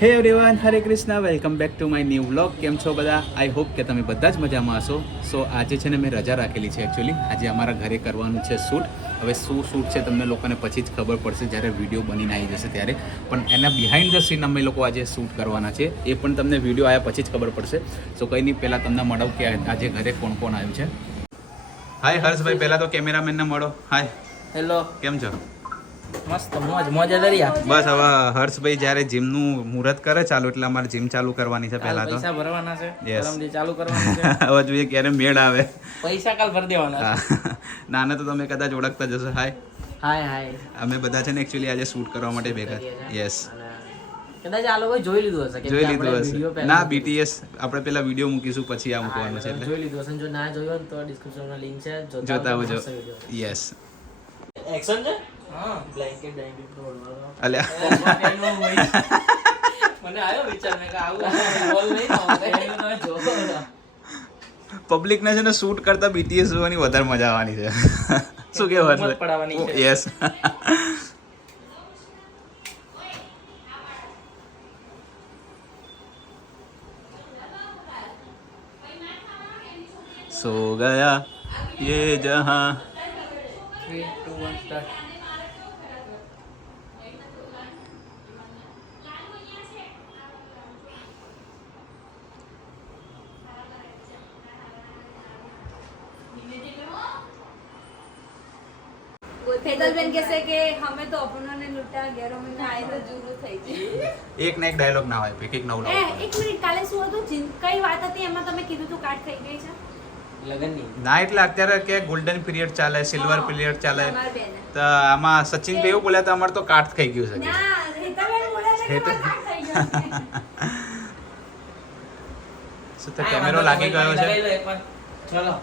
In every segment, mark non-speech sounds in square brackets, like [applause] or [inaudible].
હે everyone Hare Krishna welcome back to my new vlog કેમ છો બધા? આઈ હોપ કે તમે બધા જ મજામાં હશો. સો આજે છે ને મેં રજા રાખેલી છે એકચ્યુઅલી આજે અમારા ઘરે કરવાનું છે શૂટ હવે શું શૂટ છે તમને લોકોને પછી જ ખબર પડશે જ્યારે વીડિયો બનીને આવી જશે ત્યારે. પણ એના બિહાઇન્ડ ધ સીન અમે લોકો આજે શૂટ કરવાના છે. એ પણ તમને વીડિયો આવ્યા પછી જ ખબર પડશે. સો કંઈ નહીં પહેલાં તમને મળો કે આજે ઘરે કોણ કોણ આવ્યું છે. હાય હર્ષભાઈ પહેલાં તો કેમેરામેનને મળો. હાય હેલો કેમ છો? મસ્ત મોજ મોજ દરિયા. બસ હવે હર્ષભાઈ જ્યારે જીમનું મુહૂર્ત કરે ચાલુ એટલે અમારે જીમ ચાલુ કરવાની છે પહેલા તો. પૈસા ભરવાના છે. Yes. ચાલુ કરવાનું છે. [laughs] હવે જોઈએ ક્યારે મેળ આવે. પૈસા કાલ ભરી દેવાના છે. તો તમે કદાચ ઓળખતા જશો હાય હાય હાય અમે બધા છે ને એકચ્યુઅલી આજે શૂટ કરવા માટે ભેગા. યસ કદાચ આ જોઈ લીધું હશે જોઈ લીધું હશે. ના બીટીએસ આપણે પેલા વીડિયો મૂકીશું પછી આ મૂકવાનું છે જોઈ લીધું હશે. જો ના જોયું તો ડિસ્ક્રિપ્શનમાં લિંક છે. જોતા આવજો યસ એક્શન છે? પબ્લિક ને છે ને શૂટ કરતા બીટીએસ જોવાની વધારે મજા આવવાની છે. શું કેવાનું યસ સો ગયા યે જહા. 3 2 1 સ્ટાર્ટ ફેદલબેન કહેશે કે અમે તો અપનાને લૂંટા ગેરો મને આય તો જુદું થઈ જાય એક ને એક ડાયલોગ ના હોય એક એક નવ લાવો એક મિનિટ કાલે શું હતું? જીન- કઈ વાત હતી? એમાં તમે કીધું તું કાટ થઈ ગઈ છે? ના એટલે અત્યારે કે ગોલ્ડન પીરિયડ ચાલે સિલ્વર. પીરિયડ ચાલે. તો આમાં સચિન ભાઈ એવું બોલ્યા તો અમારે તો કાટ થઈ ગયું છે. હેતલબેન ગયો તો કેમેરો લાગી ગયો છે? ચલો.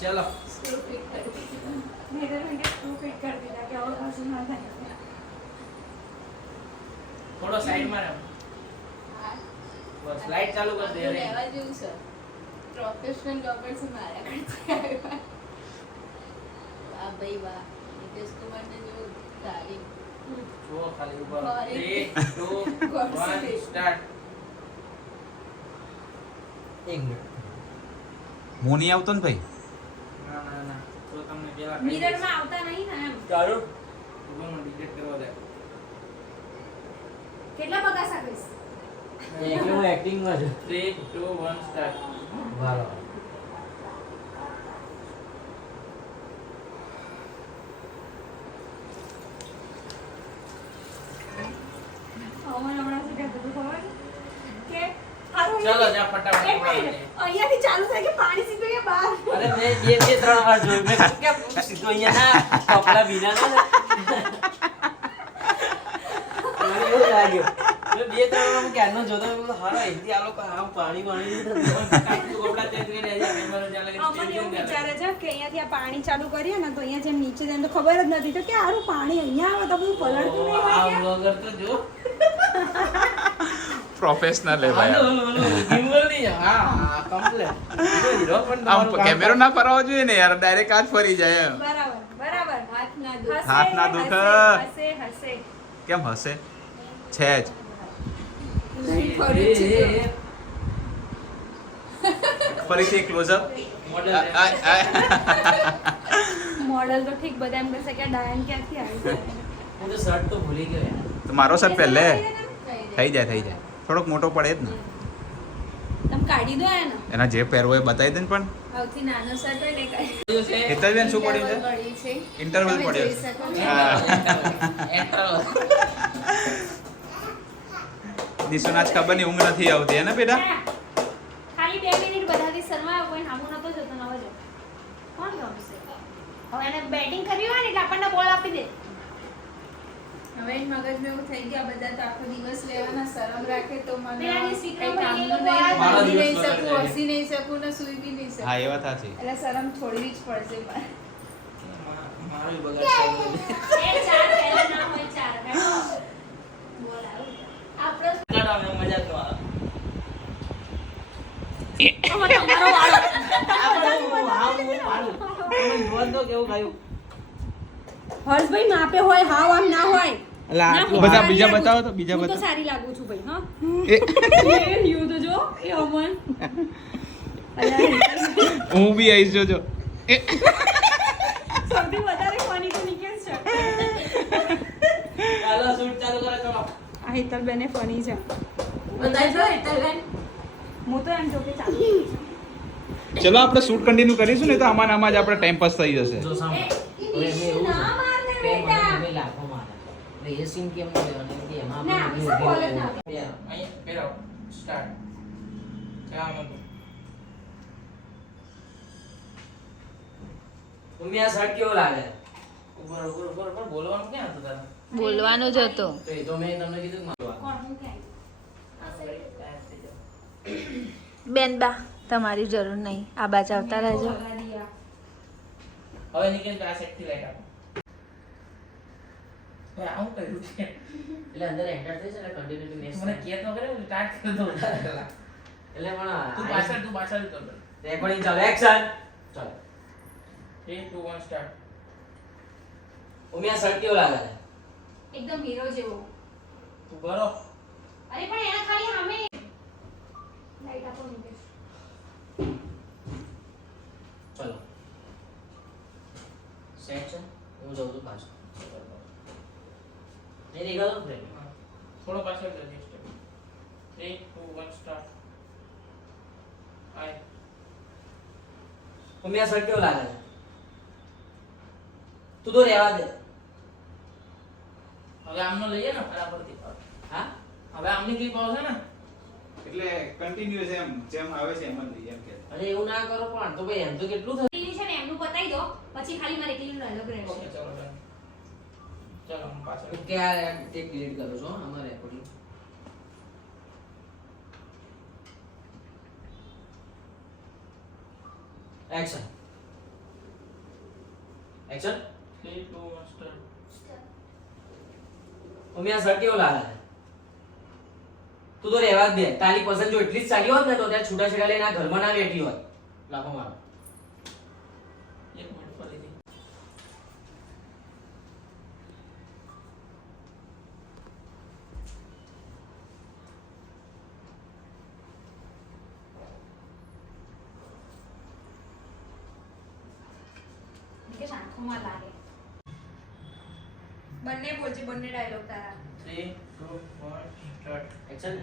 ચલો. હવે નાશ કરી ચલો સ્ક્રૂ ફિટ કરી દીધા. હેતલબેન કે સ્ક્રૂ ફિટ કરી દીધા કે હવે કશું ના થાય થોડો સાઈડમાં રહો બસ લાઈટ ચાલુ કરી દે રે. રહેવા જેવું છે પ્રોફેશનલ ડોક્ટર છે મારા કરતા આવ્યા. વાહ ભાઈ વાહ નિતેશ કુમારને જેવું તારીફ. ખાલી ઉપર 3 2 1 સ્ટાર્ટ એક મિનિટ હું આવતો ને ભાઈ તો માં આવતા નહીં ને એમ? ચાલુ. ઊભો ડિલીટ કરવા દે. કેટલા બગાસા આપીશ એટલે હું એક્ટિંગમાં છું. 3 2 1 સ્ટાર્ટ બરાબર ચાલો જા ફટાફટ અહીંયાથી ચાલુ થાય કે પાણી સીધું અહીંયા બહાર અરે મેં બે બે ત્રણ વાર જોયું. મેં કીધું કે સીધો અહીંયા ના કપડા ભીના ના. મને એવું લાગ્યું. મેં બે ત્રણ વાર ક્યારનો જોતો મેં કીધું, હારો અહીંથી આ લોકો આમ પાણી પાણી કપડા ચેન્જ કે અમન એવું વિચારે છે કે અહીંયાથી આ પાણી ચાલુ કરીએ ને તો અહીંયા જેમ નીચે જાય તો ખબર જ નથી. તો કે આરું પાણી અહીંયા આવે તો બધું પલળતું નહીં હોય vlogger તો જો. પ્રોફેશનલ હે ભાઈ આમ કેમેરો ના ફરાવો જોઈએ ને યાર ડાયરેક્ટ હાથ ફરી જાય એમ. બરાબર બરાબર હાથ ના દુખે કેમ હશે છે જ ફરીથી ક્લોઝઅપ મોડલ તો ઠીક બધા એમ કહેશે કે ડાયન ક્યાંથી આવી છે હું તો શર્ટ તો ભૂલી ગયો તો મારો શર્ટ પહેલે થઈ જાય થઈ જાય થોડોક મોટો પડે જ ને. તમે કાઢી દો એનો. એના જે પહેરવો એ બતાવી દે ને પણ. સૌથી નાનો શર્ટ હોય ને કાઢી શું છે? હેતલબેન શું પડ્યું છે? પડ્યું છે. Interval તમે પડ્યો છે. નિશુને આજ ખબર નહીં ઊંઘ નથી આવતી. હે ને બેટા? ખાલી બે મિનિટ બધાથી શરમાયો કોઈ સામું નતો જતો નવો જો કોણ ગમશે? હવે એને બેટિંગ કરવી હોય ને એટલે આપણને બોલ આપી દે. હવે મગજમાં એવું થઈ ગયા બધા તો આખો દિવસ લેવાના શરમ રાખે તો મને કંઈ કામનું નહીં મારો બોલી દિવસ નહીં શકું હસી નહીં શકું ને સુઈ બી નહીં હા એ વાત સાચી. એટલે શરમ છોડવી જ પડશે મારે. મા- મારું બગાડ છે. એ ચાર પહેલા ના હોય ચાર બેઠો આપણો કડાવે મજા તો આવે. તમારો વાળો તમે તો કેવું. હર્ષભાઈ માપે હોય હાવ આમ ના હોય. બધા બીજા બતાવો તો બીજા બતાવો. સારી લાગુ છું ભાઈ હા. એ યુ તો જો એ અમન. હું બી આવીશ જોજો એ. સૌથી વધારે ફની તો નિકેલ છે? ચાલો શૂટ ચાલુ કરો ચલો. આ હેતલબેને ફની છે. બતાવી હિતલ બેન હું તો એમ જો કે ચાલુ ચલો આપણે શૂટ કન્ટિન્યુ કરીશું ને તો આમાં આમાં જ આપણે ટાઈમ પાસ થઈ જશે. જો છે. ના મારને બેટા. એટલે એ કેમ નો લેવાનો? કે એમાં આપણે. અહીંયા પેરો સ્ટાર્ટ ચાલો મમ્મી આ શર્ટ કેવો લાગે? ઉપર ઉપર ઉપર ઉપર બોલવાનું ક્યાં હતું તારે? બોલવાનું જ હતો. તો એ તો મેં તમને કીધું મારવા. કોણ હું બેન બા તમારી જરૂર નહીં. આ બાજુ આવતા રહેજો. હવે નીકળ આ સેટથી લાઈટ આપો. હવે આવું કર્યું છે એટલે અંદર એન્ટર થઈ છે ને કન્ટિન્યુટી મેચ મને કેત નો કરે સ્ટાર્ટ કરી દો એટલે તું પાછળ તું પાછળ કર રેકોર્ડિંગ ચાલો એક્શન ચાલો 3 2 1 સ્ટાર્ટ મમ્મી આ કેવો લાગે છે એકદમ હીરો જેવો તું કરો અરે પણ એના ખાલી સામે લાઈટ આપો નિકેશ ચલો સેટ છે હું જઉં છું પાછો નહીં નીકળો ફ્રેન્ડ થોડો પાછળ જજે સ્ટેપ 3 2 1 સ્ટાર્ટ આય આ શર્ટ કેવો લાગે છે? તું તો રહેવા દે. હવે આમનો લઈએ ને બરાબરથી હા? હવે આમની ક્લિપ આવશે ને? એટલે કન્ટિન્યુઅસ એમ જેમ આવે છે એમ જ લઈએ એમ કે. અરે એવું ના કરો પણ તો ભાઈ એમ તો કેટલું થયું? છે ને એમનું પતાઈ દો. પછી ખાલી મારે ક્લિપ નો અલગ રહેશે ચલો ચલો. હું પાછળ. કે આ ટેક ડિલીટ કરો છો અમારે recording action action 3 2 1 start shirt કેવો લાગે છે? તું તો રહેવા જ દે. તારી પસંદ જો એટલી જ સારી હોત ને તો ત્યાં છૂટાછેડા લઈને આ ઘરમાં ના બેઠી હોત. લાખો મારો. એક મિનિટ ફરીથી. આંખોમાં લાગે. બંને બોલજે બંને ડાયલોગ તારા. 3 2 1 સ્ટાર્ટ એક્શન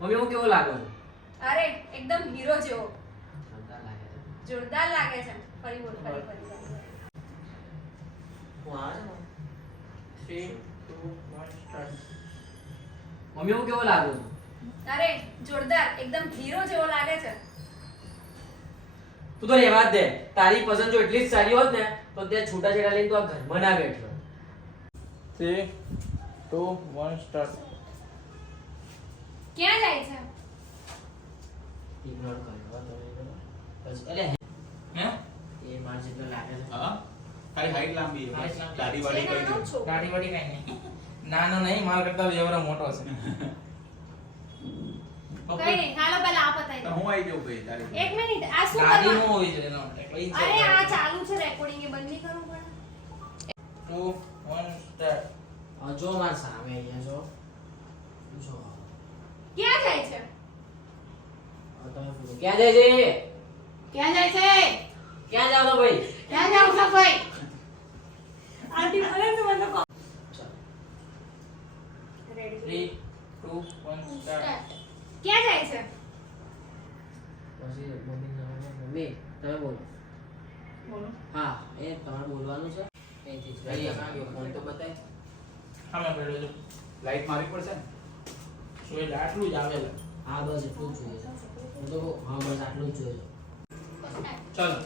મમ્મી હું કેવો લાગો અરે એકદમ હીરો જેવો. જોરદાર લાગે છે. જોરદાર લાગે છે. ફરી બોલ ફરી ફરી ફરી. હું આવે છે ને? 3 2 1 સ્ટાર્ટ મમ્મી હું કેવો લાગો અરે જોરદાર એકદમ હીરો જેવો લાગે છે. તું તો રહેવા દે. તારી પસંદ જો એટલી જ સારી હોત ને તો તે છૂટા છેડા લઈને તું આ ઘરમાં ના બેઠો. 3 2 1 સ્ટાર્ટ ક્યાં જાય છે? ઇગ્નોર કર્યો તો બસ અલે હે. એ માર જેટલો લાગે છે. હા? તારી હાઈટ લાંબી છે. દાઢી એ કરી દે છો. વાડી કઈ નહીં. નાનો નહીં મારા કરતા વર્ષ મોટો છે. કઈ નહીં હાલો પહેલા આ પતાઈ તો હું આવી જાઉં ભાઈ તારે એક મિનિટ આ શું કરવાનું નો હોવી જોઈએ એનો અરે આ ચાલુ છે રેકોર્ડિંગ એ બંધ નહીં કરવું પડે 2 1 સ્ટાર્ટ જો માર સામે અહીંયા જો. જો. ક્યાં જાય છે? હવે તમે પૂછો. ક્યાં જાય છે ક્યાં જાય છે ક્યાં જાવ ભાઈ? ક્યાં જાવ છો ભાઈ આંટી બોલે છે મને તો ચાલો રેડી 3 2 1 સ્ટાર્ટ ક્યાં જાય છે પછી મમ્મી ને મમ્મી તમે બોલો બોલો હા એ તમારે બોલવાનું છે અહીંથી જ અહીંયા અહીંયા આવ્યો. ફોન તો બતાય સામે પડ્યો જો લાઈટ મારવી પડશે ને જોઈ લે આટલું જ આવેલું હા બસ એટલું જ જોઈએ છે હું તો કહું, હા બસ આટલું જ જોઈએ ચલો છે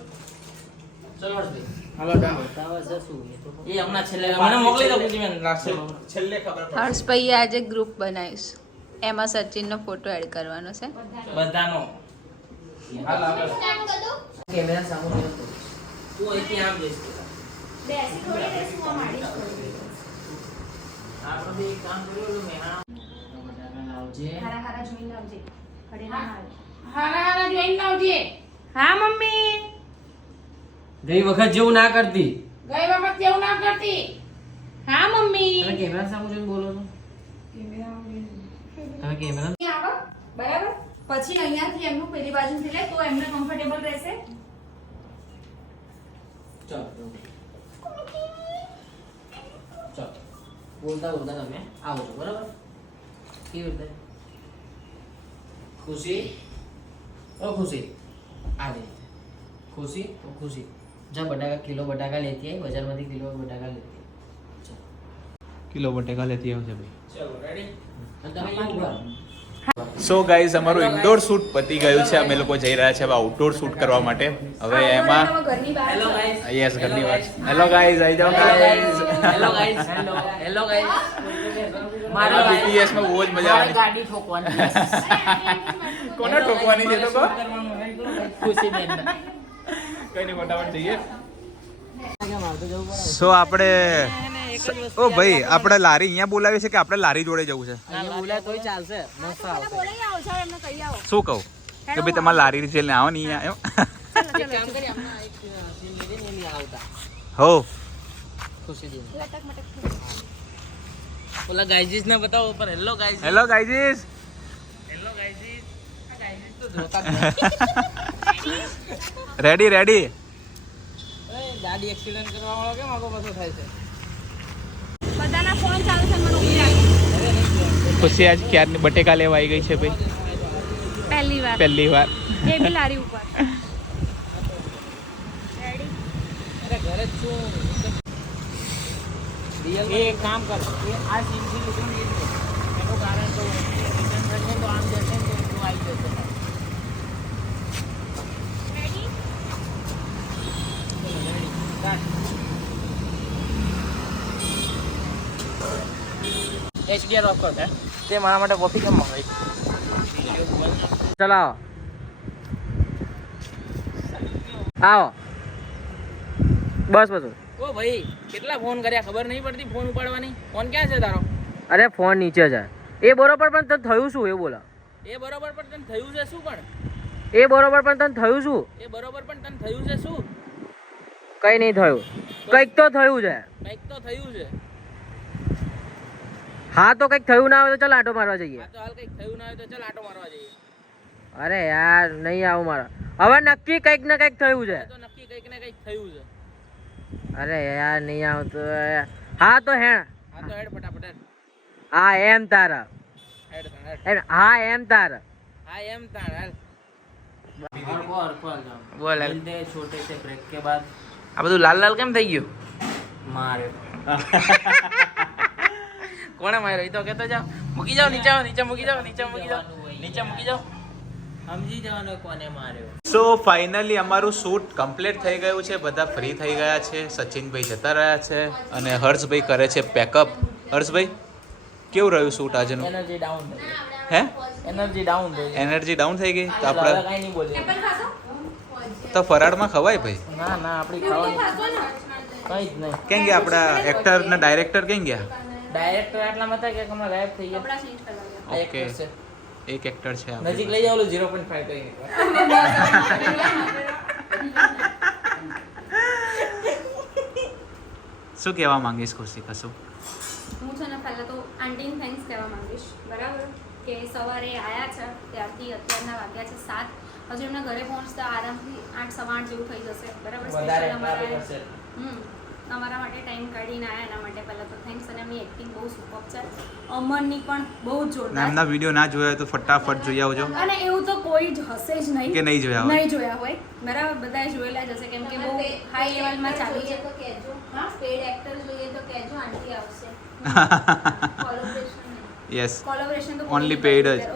ચલો હર્ષભાઈ હાલો ડન બતાવે છે શું એ હમણાં છેલ્લે મને મોકલી દો પૂછી મેં લાગશે છેલ્લે ખબર પડશે હર્ષભાઈએ આજે ગ્રુપ બનાવીશ. એમાં સચિનનો ફોટો એડ કરવાનો છે. બધાનો. હાલ આગળ સ્ટાર્ટ કરી કેમેરા સામે તો. તું અહીંથી આમ જઈશ બેસી થોડી રહીશ હું કરું. આપણે એક કામ કર્યું હતું મેં હા. બટાકા લાવજે હારા હારા જોઈને આવજે. ખડે ના હારા હારા જોઈને આવજે. હા મમ્મી. ગઈ વખત જેવું ના કરતી. ગઈ વખત જેવું ના કરતી? હા મમ્મી. તમે કેમેરા સામે જોઈને બોલો છો. તમે કેમેરા અહીં આવો. બરાબર? પછી અહીંયાથી એમનું પેલી બાજુથી લે તો એમને કમ્ફર્ટેબલ રહેશે. ચાલો ચાલો. બોલતા બોલતા તમે આવો છો બરાબર? કેવી રીતે? ખુશી? ઓ ખુશી. આ રીતે ખુશી ઓ ખુશી. જા બટાકા કિલો બટાકા લેતી આવી બજારમાંથી કિલો બટાકા લેતી કિલો બટેકા લેતી આવશે ભાઈ. સો ગાઈઝ અમારું ઇન્ડોર શૂટ પતી ગયું છે. અમે લોકો જઈ રહ્યા છે હવે આઉટડોર શૂટ કરવા માટે. હવે એમાં યસ ઘરની વાત. હેલો ગાઈઝ આવી જાઓ guys hello guys hello hello guys મારા બીટીએસમાં બહુ જ મજા આવે. ગાડી ઠોકવાની [laughs] કોને ઠોકવાની છે તો ખુશી બેન. સો આપણે ઓ ભાઈ આપણે લારી અહીંયા બોલાવી છે કે આપણે લારી જોડે જવું છે? શું કહું? કે ભાઈ તમારે લારી છે ને આવો ને અહીંયા હો. ઓલા ગાઈજીસ ને બતાવો પર hello guys hello guys hello guys આ ગાઈજીસ તો જોતા જ નહીં. [laughs] રેડી રેડી ઓય, ગાડી એક્સિડન્ટ કરવા વાળો કેમ આગો પાછો થાય છે? બધાના ફોન ચાલુ છે મને ઊભી ખુશી આજ ક્યારની બટેકા લેવા આવી ગઈ છે ભાઈ? પહેલી વાર. પહેલી વાર. એ બી લારી ઉપર. અરે ઘરે જ છું. એ એક કામ કર. એ આ સીનથી લીધું. એનું કારણ તો return થશે તો આમ જશે ને તો તું આવી જશે HDR ઓફ કર તે મારા માટે કોફી કેમ મંગાવી? ચલો આવો. આવો બસ બસ. ઓ ભાઈ કેટલા ફોન કર્યા? ખબર નહીં પડતી ફોન ઉપાડવાની? ફોન ક્યાં છે તારો? અરે ફોન નીચે છે. એ બરોબર પણ તને થયું શું? એ બોલો. એ બરોબર પણ તને થયું છે શું પણ? એ બરોબર પણ તને થયું શું? એ બરોબર પણ તને થયું છે શું? કઈ નહીં થયું. કંઈક તો થયું છે. કંઈક તો થયું છે. હા તો કંઈક થયું ના હોય તો ચાલ આટો મારવા જઈએ. આ તો હાલ કંઈક થયું ના હોય તો ચાલ આટો મારવા જઈએ. અરે યાર નહીં આવું મારા. હવે નક્કી કંઈક ને કંઈક થયું છે. તો નક્કી કંઈક ને કંઈક થયું છે. અરે યાર નહીં આવતું તો હા તો હેણ. હા તો હેડ ફટાફટ હા એમ તારા. હા એમ તારા. હા એમ તાર બોલ હૈ છોટે સે બ્રેક કે બાદ. આ બધું લાલ લાલ કેમ થઈ ગયું? મારે. [laughs] કોણે માર્યો? એ તો કહેતો જાઓ. મૂકી જાઓ નીચે આવો, નીચે મૂકી જાઓ નીચે મૂકી જાઓ નીચે મૂકી જાઓ. સમજી જવાનું કોને માર્યો. સો ફાઇનલી અમારું શૂટ કમ્પ્લીટ થઈ ગયું છે. બધા ફ્રી થઈ ગયા છે. સચિનભાઈ જતા રહ્યા છે અને હર્ષભાઈ કરે છે પેકઅપ હર્ષભાઈ કેવું રહ્યું શૂટ આજનું? એનર્જી ડાઉન હે? એનર્જી ડાઉન થઈ એનર્જી ડાઉન થઈ ગઈ? તો આપણે કાંઈ નહીં બોલે. તો ફરાળમાં ખવાય ભાઈ? ના ના આપણી ખાવાની. કઈ જ નહીં. કેમ ગયા આપણા એક્ટર ને ડાયરેક્ટર કેમ ગયા? ડાયરેક્ટર એટલા હતા કે હમણાં ગાયબ થઈ ગયા. ઓકે એક એક્ટર છે નજીક. લઈ જાવ 0.5 કરીને. શું કહેવા માંગીશ ખુશી કશું? હું છે ને પહેલાં તો આંટીને થેન્ક્સ કહેવા માંગીશ. બરાબર? કે સવારે આવ્યા છે ત્યારથી અત્યારના વાગ્યા છે સાત. હજુ એમના ઘરે પહોંચતા આરામથી આઠ સવા આઠ જેવું થઈ જશે. બરાબર? અમારા હમ. તમારા માટે ટાઈમ કાઢીને આવ્યા એના માટે પહેલાં તો થેન્ક્સ અને એમની એક્ટિંગ બહુ સુપર છે. અમરની પણ બહુ જોરદાર. એમના વીડિયો ના જોયા હોય તો ફટાફટ જોઈ આવજો. અને એવું તો કોઈ જ હશે જ નહીં. કે નહીં જોયા હોય. નહીં જોયા હોય. બરાબર? બધાએ જોયેલા જ હશે. કેમ કે બહુ હાઈ લેવલમાં ચાલુ છે. તો કહેજો. હા? પેડ એક્ટર જોઈએ તો કહેજો આંટી આવશે. કોલેબોરેશન યસ કોલેબોરેશન તો ઓન્લી પેડ જ.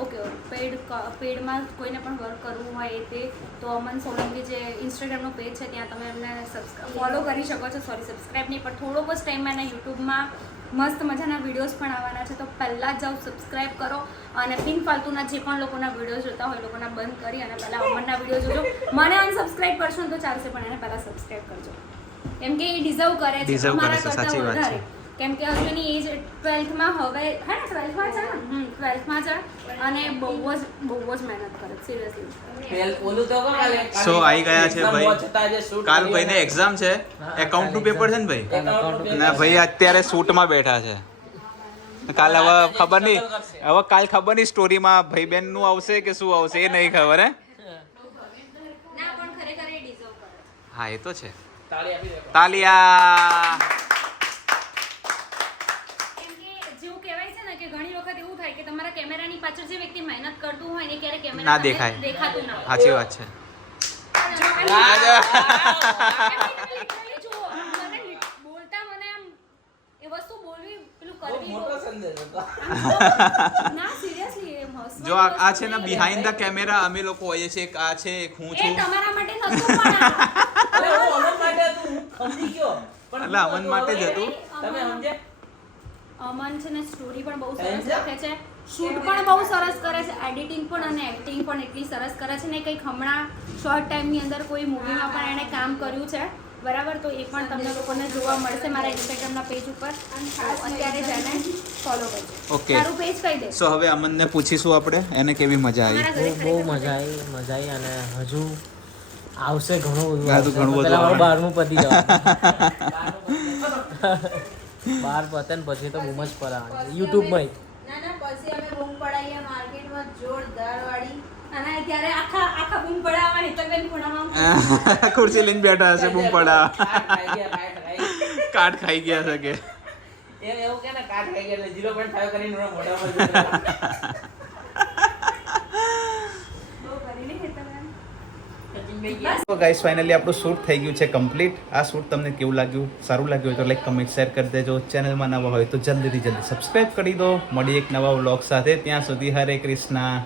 પેડમાં કોઈને પણ વર્ક કરવું હોય એ તે તો અમન સોલંકી જે ઇન્સ્ટાગ્રામનો પેજ છે ત્યાં તમે એમને ફોલો કરી શકો છો. સોરી સબસ્ક્રાઇબ નહીં પણ થોડોક જ ટાઈમમાં એના યુટ્યુબમાં મસ્ત મજાના વિડીયોઝ પણ આવવાના છે. તો પહેલાં જ જાઓ સબસ્ક્રાઈબ કરો અને બિન ફાલતુના જે પણ લોકોના વીડિયો જોતા હોય લોકોના બંધ કરી અને પહેલાં અમનના વીડિયો જોજો. મને અનસબસ્ક્રાઈબ કરશો ને તો ચાલશે પણ એને પહેલાં સબસ્ક્રાઈબ કરજો. કેમ કે એ ડિઝર્વ કરે છે. મારા કરે કરતાં વધારે. કેમ કે હજુ એની એજ ટ્વેલ્થમાં હવે હે ને ટ્વેલ્થમાં છે ને? હમ. ટ્વેલ્થમાં છે. અને બહુ જ બહુ જ મહેનત કરે સિરિયસલી સો આઈ ગયા છે ભાઈ. કાલ ભાઈને એક્ઝામ છે. એકાઉન્ટનું પેપર છે ને ભાઈ? ના ભાઈ અત્યારે શૂટમાં બેઠા છે. કાલ હવે ખબર નહીં. હવે કાલ ખબર નહીં સ્ટોરીમાં ભાઈ બહેનનું આવશે કે શું આવશે એ નહીં ખબર હે? હા એ તો છે. તાળી આપી દે. તાલિયા! જેવું કહેવાય છે ને કે ઘણી વખત એવું થાય કે તમારા કેમેરાની પાછળ જે વ્યક્તિ મહેનત કરતું હોય એ ક્યારે કેમેરા ના દેખાય. દેખાતું ના સાચી વાત છે. જો આ એમ કે literally જુઓ, મને lit- બોલતા મને આમ એ વસ્તુ બોલવી પેલું કરવી મોટો બહુ- સંદેશ હતો આમ ના સિરિયસલી જો આ આ છે ને બિહાઇન્ડ ધ કેમેરા અમે લોકો હોઈએ છીએ એક આ છે એક હું છું. તમારા માટે નતું પણ અમન માટે હતું સમજી ગયો. પણ એટલે અમન માટે જ હતું. તમે સમજ્યા? અમન છે ને સ્ટોરી પણ બહુ સરસ? લખે છે. શૂટ પણ બહુ સરસ કરે છે. એડિટિંગ પણ અને એક્ટિંગ પણ એટલી સરસ કરે છે ને કંઈક હમણાં શોર્ટ ટાઈમની અંદર કોઈ મૂવીમાં પણ એણે કામ કર્યું છે. બરાબર? તો એ પણ તમને લોકોને જોવા મળશે મારા ઇન્સ્ટાગ્રામના પેજ ઉપર. અત્યારે જઈને ફોલો કરજો. ઓકે મારું પેજ કહી દે? સો હવે અમનને પૂછીશું આપણે એને કેવી મજા આવી? બહુ મજા આવી મજા આવી અને હજુ આવશે ઘણું બધું. ઘણું બધું પહેલા આવે. મારું બારમું પતી જવાનું [laughs] [laughs] બાર પતે ને પછી તો બૂમ જ પડાવવાની યુટ્યુબમાં ના ના પછી અમે બૂમ પડાવીએ માર્કેટમાં જોરદાર વાળી. અને ત્યારે આખા આખા બૂમ પડાવવા હેતલબેન ખૂણામાં [laughs] ખુરશી લઈને બેઠા હશે બૂમ પડા કાટ ખાઈ ગયા કાટ ખાઈ [laughs] કાટ ખાઈ ગયા છે કે. એવું કે ને કાટ ખાઈ ગયા એટલે 0.5 કરીને મોઢા [laughs] જોયું. બહુ કરીને હેતલબેન સચિનભાઈ ગયા. તો ગાઈસ ફાઇનલી આપણું શૂટ થઈ ગયું છે કમ્પ્લીટ આ શૂટ તમને કેવું લાગ્યું? સારું લાગ્યું હોય તો લાઈક કમેન્ટ શેર કરી દેજો. ચેનલમાં નવા હોય તો જલ્દીથી જલ્દી સબસ્ક્રાઈબ કરી દો. મળી એક નવા વ્લોગ સાથે. ત્યાં સુધી હરે કૃષ્ણા.